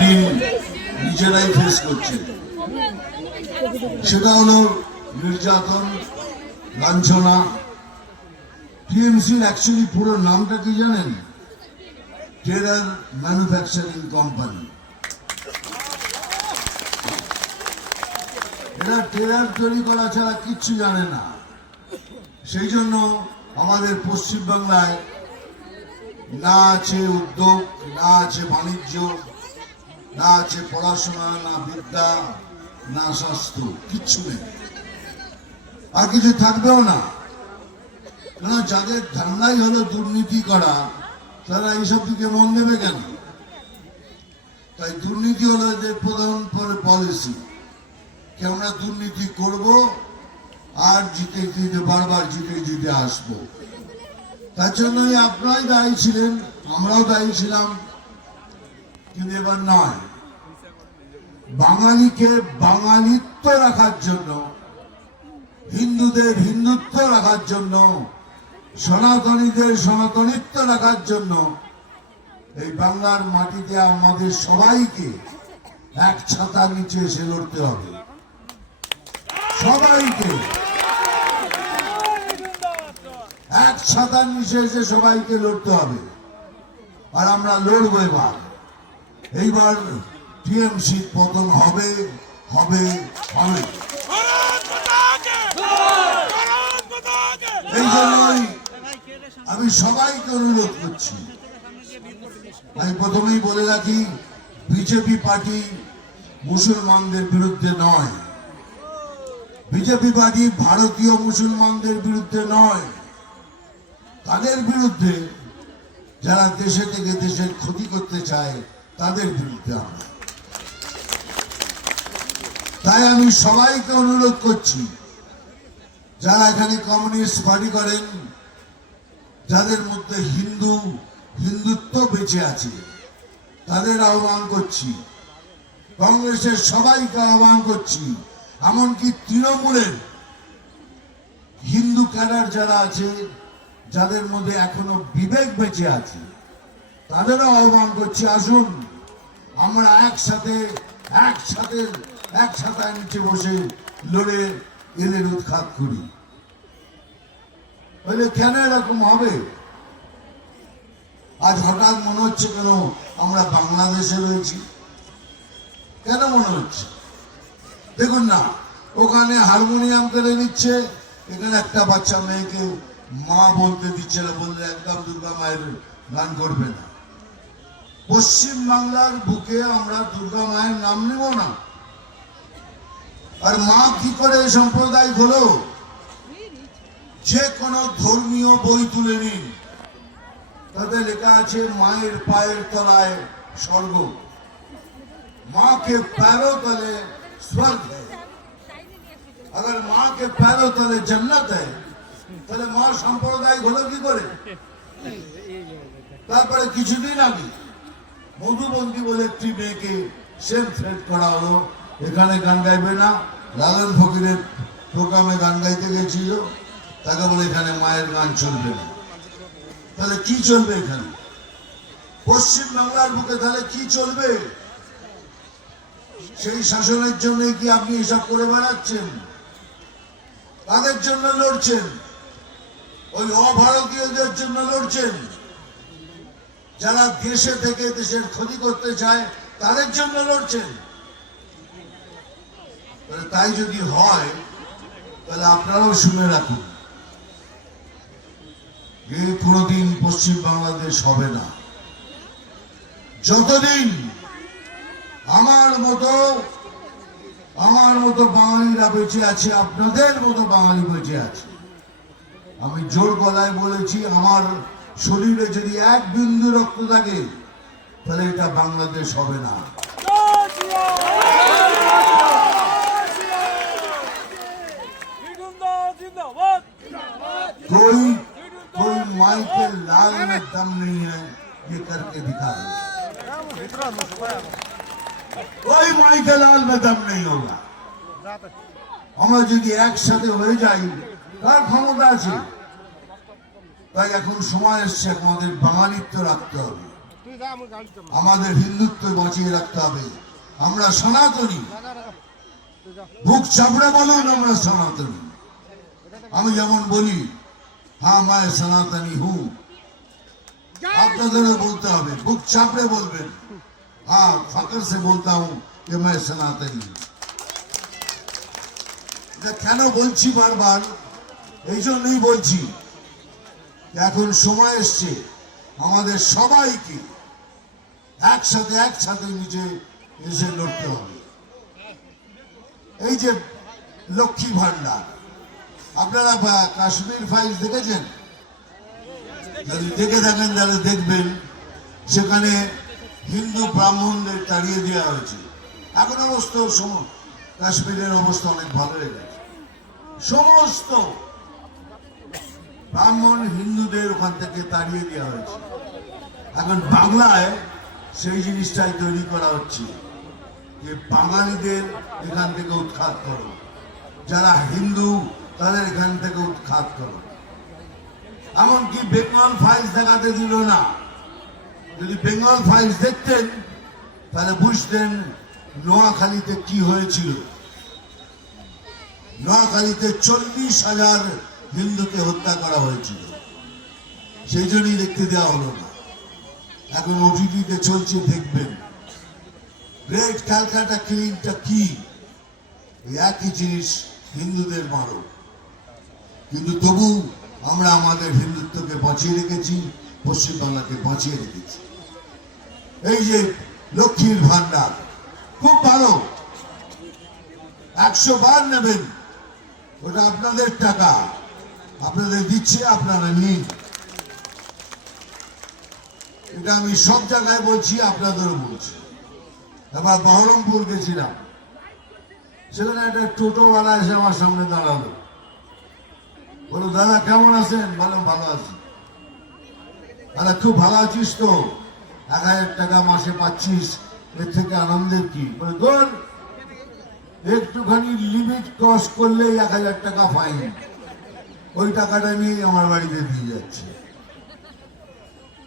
দিন নিজেরাই ফেস করছে। সেটা হলো নির্যাতন, লাঞ্ছনা। টিএমসির অ্যাকচুয়ালি পুরো নামটা কি জানেন? Terror manufacturing company. এরা টেরার তৈরি করা ছাড়া কিচ্ছু জানে না। সেই জন্য আমাদের পশ্চিমবাংলায় না আছে উদ্যোগ, না আছে বাণিজ্য, না আছে পড়াশোনা, না বিদ্যা, না স্বাস্থ্য, কিচ্ছু নেই। আর কিছু থাকবেও না। কেন? যাদের ধান্দাই হলো দুর্নীতি করা, তারা এইসব দিকে মন দেবে কেন? তাই দুর্নীতি হলো এদের প্রধান পলিসি। কি আমরা দুর্নীতি করব আর জিতে জিতে বারবার জিতে আসবো। তার জন্যই আপনারাই দায়ী ছিলেন, আমরাও দায়ী ছিলাম, কিন্তু এবার নয়। বাঙালিকে বাঙালিত্ব রাখার জন্য, হিন্দুদের হিন্দুত্ব রাখার জন্য, সনাতনীদের সনাতনিত্ব রাখার জন্য এই বাংলার মাটিতে আমাদের সবাইকে এক ছাতার নিচে এসে লড়তে হবে। সবাইকে এক ছাতার নিচে এসে সবাইকে লড়তে হবে। আর আমরা লড়বো। এইবার টিএমসি পতন হবে হবে হবে। এই জন্যই আমি সবাইকে অনুরোধ করছি। আমি প্রথমেই বলে রাখি, বিজেপি পার্টি মুসলমানদের বিরুদ্ধে নয়। বিজেপি পার্টি ভারতীয় মুসলমানদের বিরুদ্ধে নয়। তাদের বিরুদ্ধে, যারা দেশে থেকে দেশের ক্ষতি করতে চায়, তাদের বিরুদ্ধে আমরা। তাই আমি সবাইকে অনুরোধ করছি, যারা এখানে কমিউনিস্ট পার্টি করেন, যাদের মধ্যে হিন্দুত্ব বেঁচে আছে, তাদের আহ্বান করছি। কংগ্রেসের সবাইকে আহ্বান করছি, এমনকি তৃণমূলের হিন্দু ক্যাডার যারা আছে, যাদের মধ্যে এখনো বিবেক বেঁচে আছে, তাদেরও আহ্বান করছি, আসুন আমরা একসাথে নিচে বসে লড়ে এদের উৎখাত করি। বলে কেন এরকম হবে? আজ হঠাৎ মনে হচ্ছে কেন আমরা বাংলাদেশে রয়েছি? কেন মনে হচ্ছে? দেখুন না, ওখানে হারমোনিয়াম কেড়ে নিচ্ছে, এখানে একটা বাচ্চা মেয়েকে মা বলতে দিচ্ছে না, বললে একদম দুর্গা মায়ের গান করবে না। পশ্চিম বাংলার বুকে আমরা দুর্গা মায়ের নাম নেব না। আর মা কি করে সম্প্রদায় হলো? যে কোনো ধর্মীয় বই তুলে নিন, তাতে লেখা আছে মায়ের পায়ের তলায় স্বর্গ, माँ के पैरों तले स्वर्ग है। अगर माँ के पैरों तले जन्नत है, তাহলে মা সাম্প্রদায়িক হলো কি করে? তারপরে কিছুদিন আগে মধুবন্তী বলে একটি মেয়েকে সেম থ্রেট করা হলো, এখানে গান গাইবে না। লালন ফকিরের প্রোগ্রামে গান গাইতে গেছিল, তাকে বলে এখানে মায়ের গান চলবে না। তাহলে কি চলবে এখানে? পশ্চিম বাংলার বুকে তাহলে কি চলবে? সেই শাসনের জন্য কি আপনি এসব করে বেড়াচ্ছেন? তাদের জন্য লড়ছেন, ওই অভারতীয়দের জন্য লড়ছেন, যারা দেশে থেকে দেশের ক্ষতি করতে চায় তাদের জন্য লড়ছেন। তাই যদি হয় তাহলে আপনারাও শুনে রাখুন, যে কোনোদিন পশ্চিম বাংলাদেশ হবে না। যতদিন আমার মতো বাঙালিরা বেঁচে আছে, আপনাদের মতো বাঙালি বেঁচে আছে। আমি জোর গলায় বলেছি, আমার শরীরে যদি এক বিন্দু রক্ত থাকে তাহলে এটা বাংলাদেশ হবে না। कोई माई के लाल में दम नहीं है, ये करके दिखा दे। कोई माई के लाल में दम नहीं होगा। আমরা যদি একসাথে হয়ে যাই, তার ক্ষমতা আছে। তাই এখন সময় এসছে আমাদের বাঙালিত্ব রাখতে হবে। আমাদের হিন্দুত্ব বাঁচিয়ে রাখতে হবে। আমরা সনাতনী, বুক চাপড়ে বলুন আমরা সনাতনী। আমি যেমন বলি হ্যাঁ मैं सनातनी हूँ, আপনাদেরও বলতে হবে, বুক চাপড়ে বলবেন हाँ फकर से बोलता हूँ कि मैं सनातनी। এটা কেন বলছি বারবার, এই জন্যই বলছি এখন সময় এসছে আমাদের সবাইকে একসাথে নিচে এসে লড়তে হবে। এই যে লক্ষ্মী ভান্ডার, আপনারা কাশ্মীর ফাইলস দেখেছেন? যদি দেখে থাকেন তাহলে দেখবেন সেখানে হিন্দু ব্রাহ্মণদের তাড়িয়ে দেওয়া হয়েছে। এখন অবস্থা কাশ্মীরের অবস্থা অনেক ভালো হয়ে গেছে। সমস্ত ব্রাহ্মণ হিন্দুদের ওখান থেকে তাড়িয়ে দেওয়া হয়েছে। এখন বাংলায় সেই জিনিসটাই তৈরি করা হচ্ছে যে বাঙালিদের এখান থেকে উৎখাত করো, যারা হিন্দু তাদের এখান থেকে উৎখাত করো। এমনকি বেঙ্গল ফাইলস দেখাতে দিল না। যদি বেঙ্গল ফাইলস দেখতেন তাহলে বুঝতেন নোয়াখালীতে কি হয়েছিল। নোয়াখালীতে 40,000 হিন্দুকে হত্যা করা হয়েছিল, সেই জন্যই দেখতে দেওয়া হলো না। এখন ওটিটিতে চলছে, দেখবেন। গ্রেট ক্যালকাটা কিলিংটা কি? একই জিনিস, হিন্দুদের মারো। কিন্তু তবু আমরা আমাদের হিন্দুত্বকে বাঁচিয়ে রেখেছি, পশ্চিমবাংলাকে বাঁচিয়ে রেখেছি। এই যে লক্ষ্মীর ভান্ডার খুব ভালো, 100 বার নেবেন, ওটা আপনাদের টাকা, আপনাদের দিচ্ছে, আপনারা নিন। এটা আমি সব জায়গায় বলছি, আপনাদেরও বলছি। এবার বহরমপুর গেছিলাম, সেখানে একটা টোটোওয়ালা এসে আমার সামনে দাঁড়ালো, বলো দাদা কেমন আছেন? বললাম ভালো আছি। দাদা খুব ভালো আছিস তো? 1000 টাকা মাসে পাচ্ছিস, এর থেকে আনন্দের কি? ধর একটুখানি লিমিট ক্রস করলে 1000 টাকা ফাইন, ওই টাকাটা নিয়ে আমার বাড়িতে দিয়ে যাচ্ছে।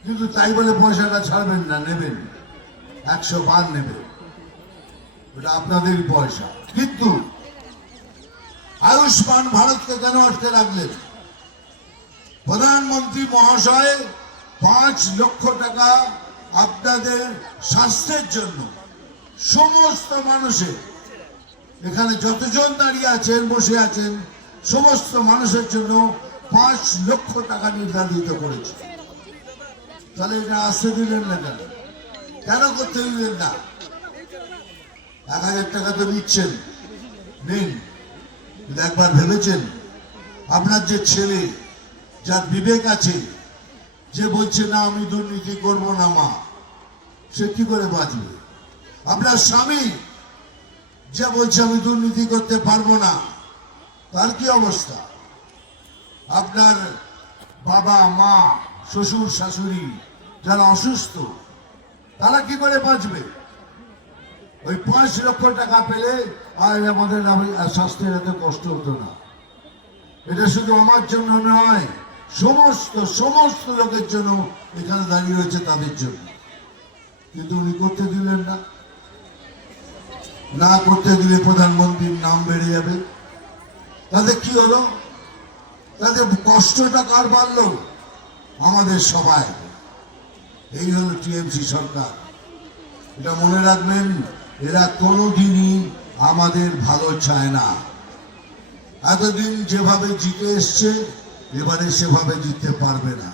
কিন্তু তাই বলে পয়সাটা ছাড়বেন না, নেবেন, 100 বার নেবেন, ওটা আপনাদের পয়সা। কিন্তু আয়ুষ্মান ভারতকে কেন আটকে রাখলেন? প্রধানমন্ত্রী মহাশয় 5 লক্ষ টাকা আপনাদের স্বাস্থ্যের জন্য, সমস্ত মানুষের, এখানে যতজন দাঁড়িয়ে আছেন বসে আছেন সমস্ত মানুষের জন্য 5 লক্ষ টাকা নির্ধারিত করেছে। তাহলে এটা আসতে দিলেন না কেন? কেন করতে দিলেন না? 1000 টাকা তো নিচ্ছেন, নিন। একবার ভেবেছেন আপনার যে ছেলে, যার বিবেক আছে, যে বলছে না আমি দুর্নীতি করব না মা, সে কি করে বাঁচবে? আপনার স্বামী যে বলছে আমি দুর্নীতি করতে পারবো না, তার কি অবস্থা? আপনার বাবা মা, শ্বশুর শাশুড়ি যারা অসুস্থ, তারা কি করে বাঁচবে? ওই 5 লক্ষ টাকা পেলে আর আমাদের স্বাস্থ্যের এত কষ্ট হতো না। এটা শুধু আমার জন্য নয়, সমস্ত লোকের জন্য এখানে দাঁড়িয়ে রয়েছে, তাদের জন্য। কিন্তু উনি করতে দিলেন না। না করতে দিলে প্রধানমন্ত্রীর নাম বেড়ে যাবে। তাতে কি হলো? তাদের কষ্টটা কার বাড়লো? আমাদের সবাই। এই হলো টিএমসি সরকার। এটা মনে রাখবেন, এরা কোনোদিনই আমাদের ভালো চায় না। এতদিন যেভাবে জিতে এসছে, এবারে সেভাবে জিততে পারবে না।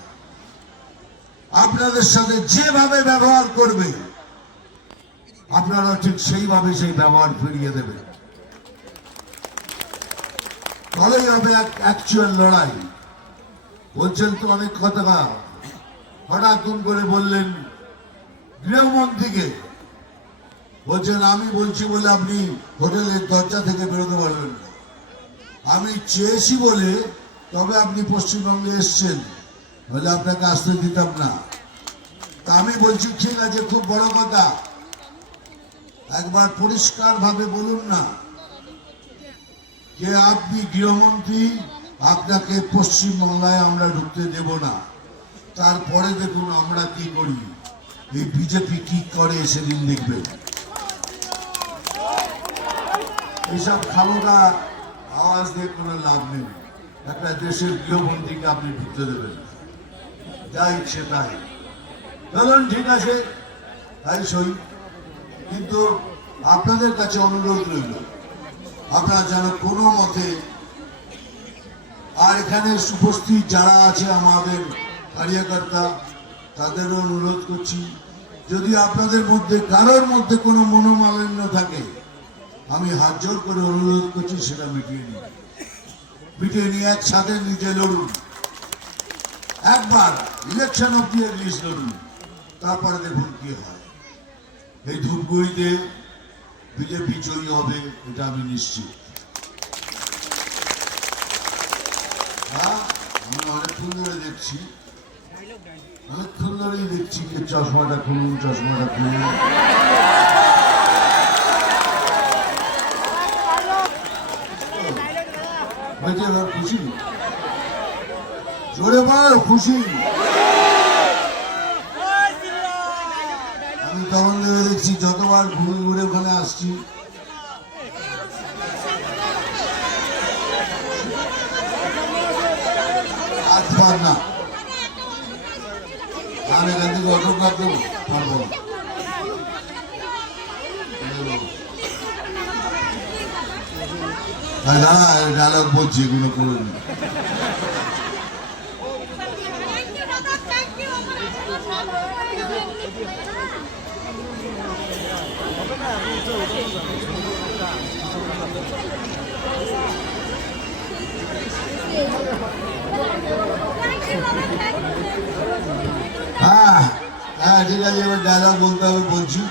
আপনাদের সাথে যেভাবে ব্যবহার করবে, আপনারা ঠিক সেইভাবে সেই ব্যবহার ফিরিয়ে দেবেন। তাহলেই হবে অ্যাকচুয়াল লড়াই। বলছেন তো অনেক কথা, হঠাৎ করে বললেন গৃহমন্ত্রীকে, বলছেন আমি বলছি বলে আপনি হোটেলের দরজা থেকে বেরোতে পারবেন না। আমি চেয়েছি বলে তবে আপনি পশ্চিমবঙ্গে এসছেন, বলে আপনাকে আসতে দিতাম না। তা আমি বলছি ঠিক আছে, খুব বড় কথা, একবার পরিষ্কার ভাবে বলুন না যে আপনি গৃহমন্ত্রী, আপনাকে পশ্চিমবাংলায় আমরা ঢুকতে দেব না। তারপরে দেখুন আমরা কি করি। এই বিজেপি কি করে সেদিন দেখবেন। এইসব খামোকা আওয়াজ দিয়ে কোনো লাভ নেই। একটা দেশের গৃহবন্দীকে আপনি ঢুকতে দেবেন, যা ইচ্ছে তাই। চলুন, ঠিক আছে, তাই সই। কিন্তু আপনাদের কাছে অনুরোধ রইল, আপনারা যেন কোনো মতে, আর এখানে উপস্থিত যারা আছে আমাদের কার্যকর্তা, তাদেরও অনুরোধ করছি, যদি আপনাদের মধ্যে কারোর মধ্যে কোনো মনোমালিন্য থাকে, আমি হাত জোর করে অনুরোধ করছি সেটা মিটিয়ে নিয়ে একসাথে নিজে লড়ুন। একবার ইলেকশন অব্দি লিস্ট লড়ুন, তারপরে দেখুন কি হয়। এই ধূপগুড়িতে বিজেপি জয়ী হবে, এটা আমি নিশ্চিত। হ্যাঁ, আমি অনেকক্ষণ ধরে দেখছি, অনেকক্ষণ ধরেই দেখছি যে চশমাটা খুলুন, চশমাটা খুলুন। হয়েছে, এবার খুশি? জোরে বল, খুশি? আমি তখন ভেবে দেখছি, যতবার ঘুরে ঘুরে ওখানে আসছি, আজবার না, আমি এখান থেকে অটোগ্রাফ দেবো, পারবো না। ডায়লগ বলছি, এগুলো করে নি। হ্যাঁ হ্যাঁ, ঠিক আছে, এবার ডায়লগ বলতে হবে, বলছি।